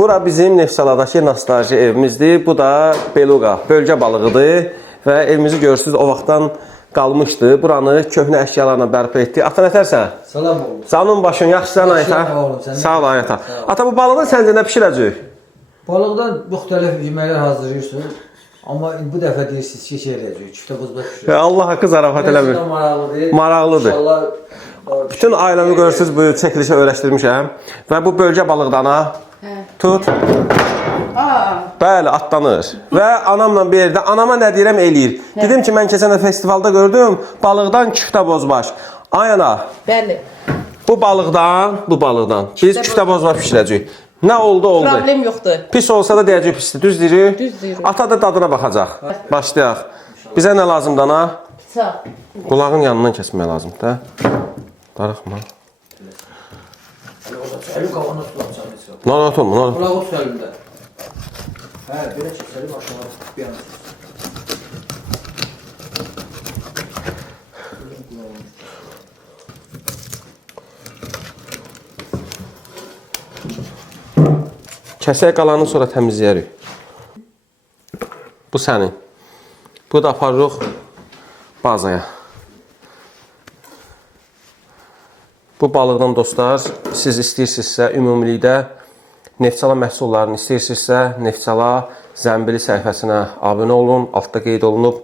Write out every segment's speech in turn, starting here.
Bura bizim Neftçaladakı nostalji evimizdir. Bu da beluqa, bölgə balığıdır və evimizi görürsünüz o vaxtdan qalmışdı. Buranı köhnə əşyalarla bərpa etdik. Ata nətərsən? Salam oğlum. Canın başın yaxşısan ayta? Sağ ol ayta. Ata bu balığı səncə nə bişirəcək? Balıqdan müxtəlif yeməklər hazırlayırsın. Amma bu dəfə deyirsiniz ki, şey eləyəcək, küftə bozbaş pişirəcək. Allah haqqı zarafat eləmir. Maraqlıdır. Maraqlıdır. İnşallah bütün ailəmi görürsünüz bu çəkilişə öyrəşdirmişəm. Və bu bölgə balıqdan ha. Tut. Bəli, atlanır. Və anamla bir yerdə, anama nə deyirəm eləyir. Dedim ki, mən keçən də festivalda gördüm, balıqdan küftə bozbaş. Ay ana. Bəli. Bu balıqdan biz küftə bozbaş pişirəcəyik. Nə oldu? Problem yoxdur. Pis olsa da deyəcək pisdir. Düz deyir? Düz deyir. Ata da dadına baxacaq. Başlayaq. Bizə nə lazımdır ana? Sağ. Qulağın yanından kəsmək lazımdır da. Darıxma. Əli qavanı tutacaq. Narahat olma. Qulağı tut əlində. Hə, belə çəksəlim aşağı bir yana. Kəsək qalanı sonra təmizləyərik. Bu sənin. Bu da aparırıq bazaya. Bu balıqdan dostlar, siz istəyirsinizsə, ümumilikdə Neftçala məhsullarını istəyirsinizsə, Neftçala zəmbili səhifəsinə abunə olun, altda qeyd olunub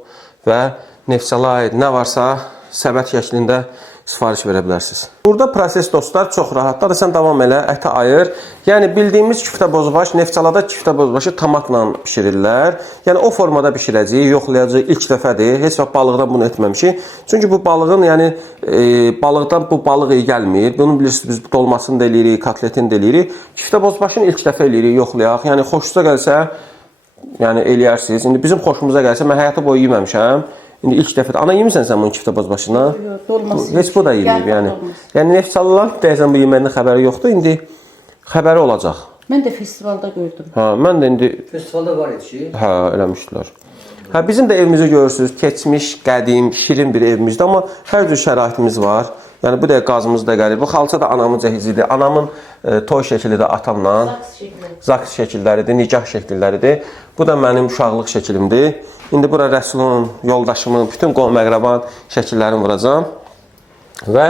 və Neftçala aid nə varsa səbət şəklində sifariş verə bilərsiniz. Burada proses dostlar çox rahatdır. Sən davam elə, ətə ayır. Yəni bildiyimiz küftə bozbaş, Neftçalada küftə bozbaşı tomatla bişirirlər. Yəni o formada bişirəcəyik, yoxlayacağıq ilk dəfədir. Heç vaxt balıqdan bunu etməmişik. Çünki bu balığın, yəni balıqdan bu balıq iyi gəlmir. Bunu bilirsiniz biz dolmasını da eləyirik, kotletini də eləyirik. Küftə bozbaşını ilk dəfə eləyirik, yoxlayaq. Yəni xoşunuza gəlsə, yəni eləyərsiniz. İndi bizim xoşumuza gəlsə, mən həyatı boyu yeməmişəm. İndi ilk dəfə ana yemirsən sən bunun küftə bozbaşına? Yox, dolması. Heç bu da yeməyib yəni. Yəni Neftçalılar deyəsən bu yeməkdən xəbəri yoxdur. İndi xəbəri olacaq. Mən də festivalda gördüm. Hə, mən də indi Festivalda var idi ki. hə, eləmişdilər. Hə, bizim də evimizi görürsüz, keçmiş, qədim, şirin bir evimizdir, amma hər cür şəraitimiz var. Yəni bu da qazımız da gəlir. Bu xalça da anamın cəhizidir. Anamın toy şəkli də atamla. Zaks şəkilləridir, nikah şəkilləridir. Bu da mənim uşaqlıq şəklimdir. İndi bura Rəsulun, yoldaşımın, bütün qohum-əqraban şəkillərini vuracam. Və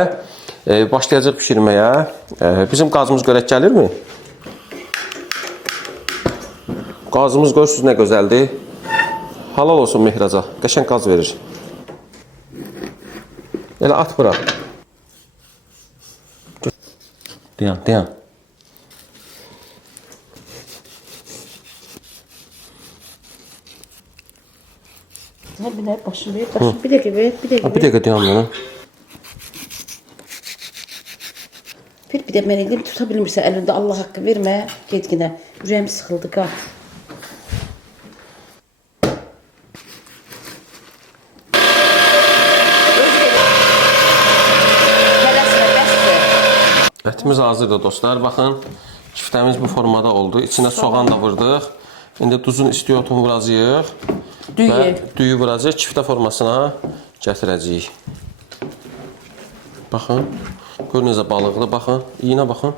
başlayacaq pişirməyə. Bizim qazımız görək gəlirmi? Qazımız görürsünüz nə gözəldir. Halal olsun Mehraca. Qəşəng qaz verir. Elə at bura. Dayan. Bir də başını ver, bir dəqiqə ver, bir dəqiqə ver. Bir dəqiqə dayan mənə. Bir də mən elim tuta bilmirsə əlində Allah haqqı vermə, getginə. Ürəyim sıxıldı qa. Ətimiz hazırdır dostlar. Baxın, küftəmiz bu formada oldu. İçinə soğan da vurdıq. İndi duzun istiotunu vuracağıq. Düyü vuracağıq. Küftə formasına gətirəcəyik. Baxın. Gör necə balıqlı. Baxın. İyinə baxın.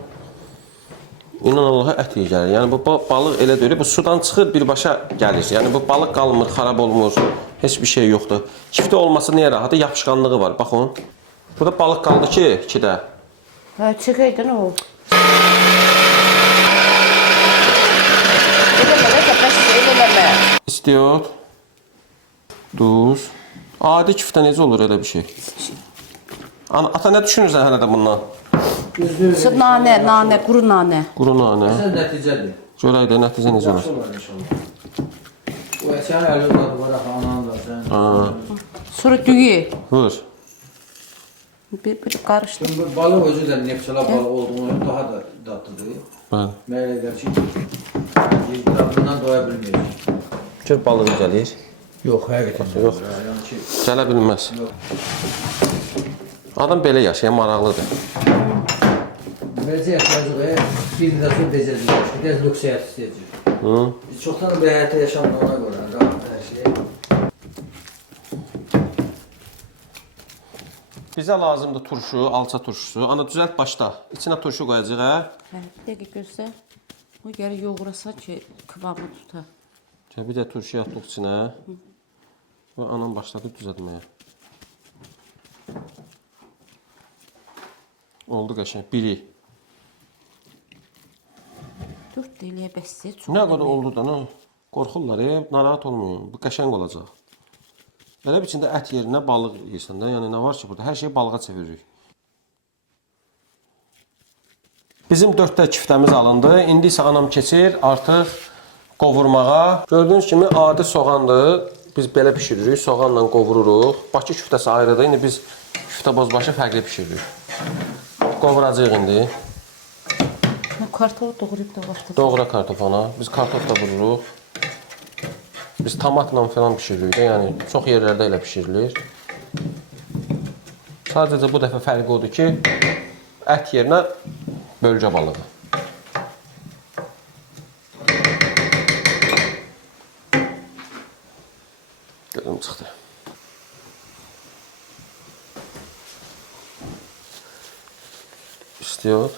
İnan Allaha ət iyi gəlir. Yəni bu balıq elə deyil. Bu sudan çıxır birbaşa gəlir. Yəni bu balıq qalmır, xarab olmur. Heç bir şey yoxdur. Küftə olması niyə rahatdır? Yapışqanlığı var. Baxın. Burada balıq qaldı ki, ikidə. Hə, çəkəydən o. İstiot, duz. Adi küftə necə olur elə bir şey? Ata nə düşünürsən hələ də bundan? Nanə, quru nanə. Quru nanə. Sən nəticədir. Görək də nəticə necə olur? Yaxşı olar inşallah. O əsən əlində var, ananın da sən. Sonra düyü. Vur. Bir qarışdı. Bu balıq özü də Neftçala balıq olduğunu daha da dadlıdır. Bəli. Mənə elə gəlir ki, dadından doya bilməyəcək. Gör balığı gəlir. Yox, həqiqətən yox. Yəni ki, Gələ bilməz. Adam belə yaşayan maraqlıdır. Beləcə yaşayacaq, bir də sonra dezəcək. Bir də lüks həyat istəyəcək. Biz çoxdan da bir həyatda yaşamda ona görə, rahat hər şey. Bizə lazımdır turşu, alça turşusu. Ana düzəlt başda. İçinə turşu qoyacaq, hə? Hə, bir dəqiqə gözlə. Bu gəri yoğurasa ki, kıvamı tutar. Bir də turşu atdıq içinə və anam başladı düzəltməyə. Oldu qəşəng. Biri. 4 deliyə bəstəyir. Nə qədər oldu da, nə? Qorxurlar, narahat olmayın. Bu qəşəng olacaq. Elə biçində ət yerinə balıq yeyirsən də. Yəni nə var ki, burada hər şeyi balığa çeviririk. Bizim 4də kiftəmiz alındı. İndi isə anam keçir artıq qovurmağa. Gördüyünüz kimi adi soğandır. Biz belə pişiririk. Soğanla qovururuq. Bakı küftəsi ayrıdır. İndi biz küftə bozbaşı fərqli pişiririk. Qovuracağıq indi. Kartofu doğrayıb da vaxtı. Doğra kartofana. Biz kartof da vururuq. Biz tomatla falan pişiririk də. Yəni çox yerlərdə elə pişirilir. Sadəcə bu dəfə fərqi odur ki, ət yerinə bölgə balığı. Görüm çıxdı. İstiyor.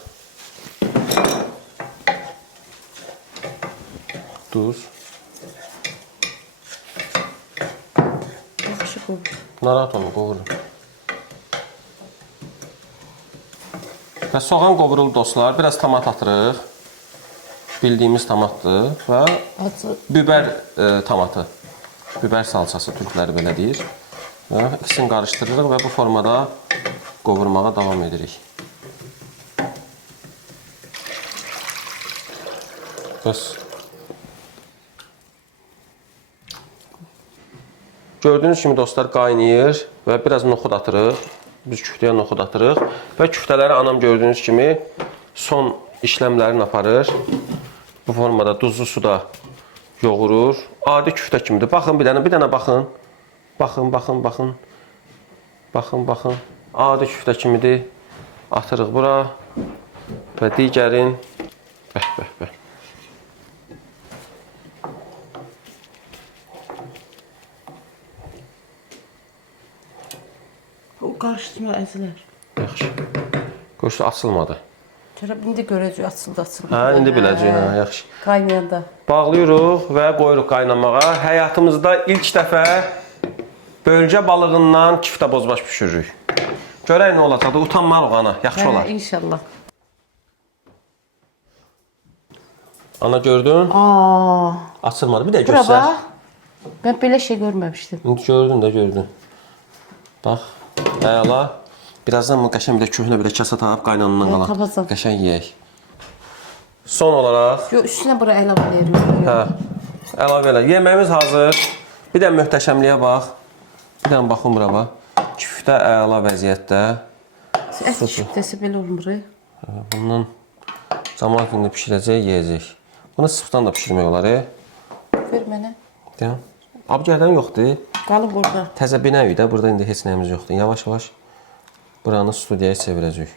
Duz. Yaxşı qovur. Narahat olma, qovururum. Və soğan qovuruldu dostlar. Biraz tomat atırıq. Bildiyimiz tomatdır. Və Acı. biber tomatı. Biber salçası türkləri belə deyir. Və ikisini qarışdırırıq və bu formada qovurmağa davam edirik. Bəs. Gördüyünüz kimi dostlar qaynayır və biraz noxud atırıq. Biz küftəyə noxud atırıq və küftələri anam gördüyünüz kimi son işləmlərini aparır. Bu formada duzlu suda yoğurur. Adi küftə kimidir. Baxın bir dənə baxın. Baxın. Baxın. Adi küftə kimidir. Atırıq bura və digərin bəh. O qarışdırma əzilər. Yaxşı. Qoşdu açılmadı. Görəb indi görəcək açıldı. Hə, indi biləcək, hə, yaxşı. Qaynayanda. Bağlıyoruz və qoyuruq qaynamağa. Həyatımızda ilk dəfə bölgə balığından kiftə bozbaş pişiririk. Görək nə olacaq da utanmalıq ana, yaxşı olar. Hə, inşallah. Ana gördün? Açılmadı. Bir də Bura göstər. bax. Mən belə şey görməmişdim. İndi gördün. Bax, əla. Birazdan bu qəşəng bir də köhnə bir də kasa tapıb qaynanından qalan. Tapacam. Qəşəng yeyək. Son olaraq Yox, üstünə bura əlavə edirəm. hə, əlavə elə. Yeməyimiz hazır. Bir də möhtəşəmliyə bax. Bir dənə baxın bura bax. Küftə əla vəziyyətdə. Ət küftəsi belə olmur. Bundan cəmaət indi pişirəcək, yeyəcək. Bunu sıfdan da pişirmək olar. Ver mənə. Deyəm. Abgərdən yoxdur. Qalıb orada. Təzə binəyik də, burada indi heç nəyimiz yoxdur. Yavaş-yavaş buranı studiyaya çevirəcək.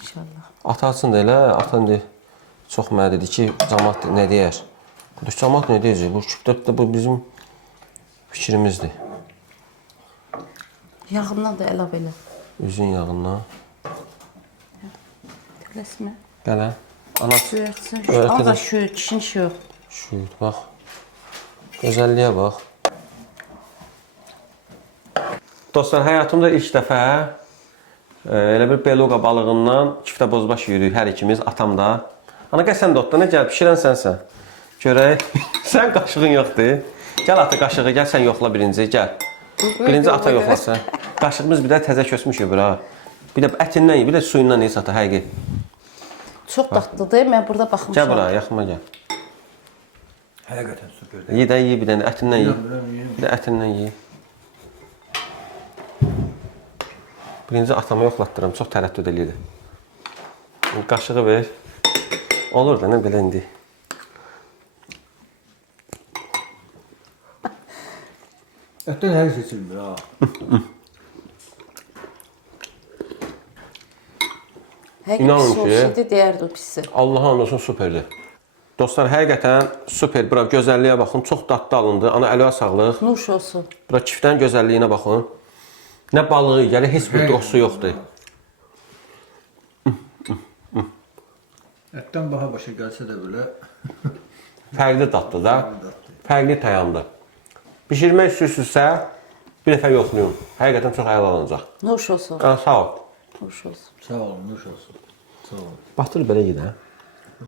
İnşallah. Ata açın da elə, ata indi çox mənə dedi ki, cəmaət nə deyər? Cəmaət nə deyəcək? Bu küftə bu bizim fikrimizdir. Yağından da əlavə elə. Üzün yağından. Tələsmə. Belə. Ana Suyu açsın. Evet, Al da evet. şu, kişin şu. şuydu, bax. Gözəlliyə bax. Dostlar, həyatımda ilk dəfə elə bir beluqa balığından kiftə bozbaş yürüyük hər ikimiz, atam da. Ana, gəl sən də otda, nə gəl, pişirən sənsən. Görək, sən qaşığın yoxdur. Gəl ata qaşığı, gəl sən yoxla birinci, gəl. Birinci ata yoxlasın. Qaşığımız bir də təzə kösmüşük bura. Bir də ətindən ye, bir də suyundan ye ata, həqiqi. Çox dadlıdır. Mən burada baxmışam. Gəl bura, yaxıma gəl. Həqiqətən süperdir. Ye də ye bir dənə, ətindən ye. Bilmirəm. Bir də ətindən ye. Birinci atama yoxlatdıram, çox tərəddüd eləyirdi. Qaşığı ver. Olur da, nə belə indi. Ətdən hər seçilmir ha. İnanın Həqiqi ki- sosiydi deyərdi o pisi. Allah'a and olsun superdir. Dostlar, həqiqətən super. Bura gözəlliyə baxın, çox dadlı alındı. Ana əliyə sağlıq. Nuş olsun. Bura kiftənin gözəlliyinə baxın. Nə balığı gəlir, heç bir dostu yoxdur. Ətdən baha başa gəlsə də belə Fərqli daddır da. Fərqli tayandı. Bişirmək istəyirsinizsə bir dəfə yoxlayın. Həqiqətən çox əla olacaq. Nuş olsun. Sağ ol. Nuş olsun. sağ olun, nuş olsun. Sağ olun. Batır belə gedə.